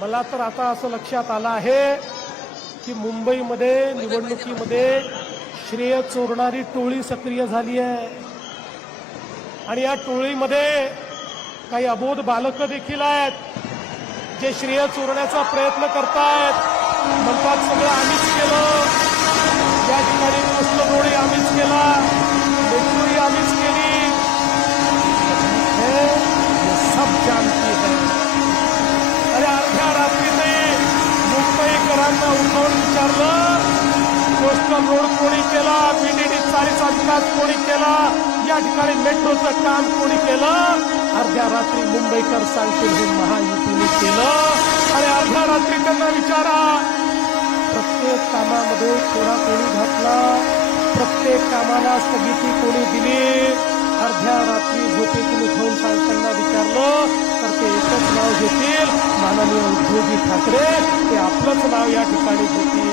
मला तर आता असं लक्षात आलं आहे की मुंबईमध्ये निवडणुकीमध्ये श्रेय चोरणारी टोळी सक्रिय झाली आहे आणि या टोळीमध्ये काही अबोध बालकं देखील आहेत जे श्रेय चोरण्याचा प्रयत्न करतायत. म्हणतात सगळं आम्हीच केलं, या ठिकाणी पोस्टल रोडही आम्हीच केला, मेट्रोही आम्हीच केली. हे सब जानती है. अरे अर्ध्या रात्रीने मुंबईकरांना उठवून विचारलं पोस्टल रोड कोणी केला, बीडीडी 40 विकास कोणी केला, या ठिकाणी मेट्रोचं काम कोणी केलं. अर्ध्या रात्री मुंबईकर सांगतील हे महायुतीने केलं. आणि अर्ध्या रात्री त्यांना विचारा प्रत्येक कामामध्ये थोडा कोणी घातला, प्रत्येक कामाला स्थगिती कोणी दिली. अर्ध्या रात्री झोपेतून उठवून सांगताना विचारलं तर ते एकच नाव घेतील, माननीय उद्धवजी ठाकरे. ते आपलंच नाव या ठिकाणी घेतील.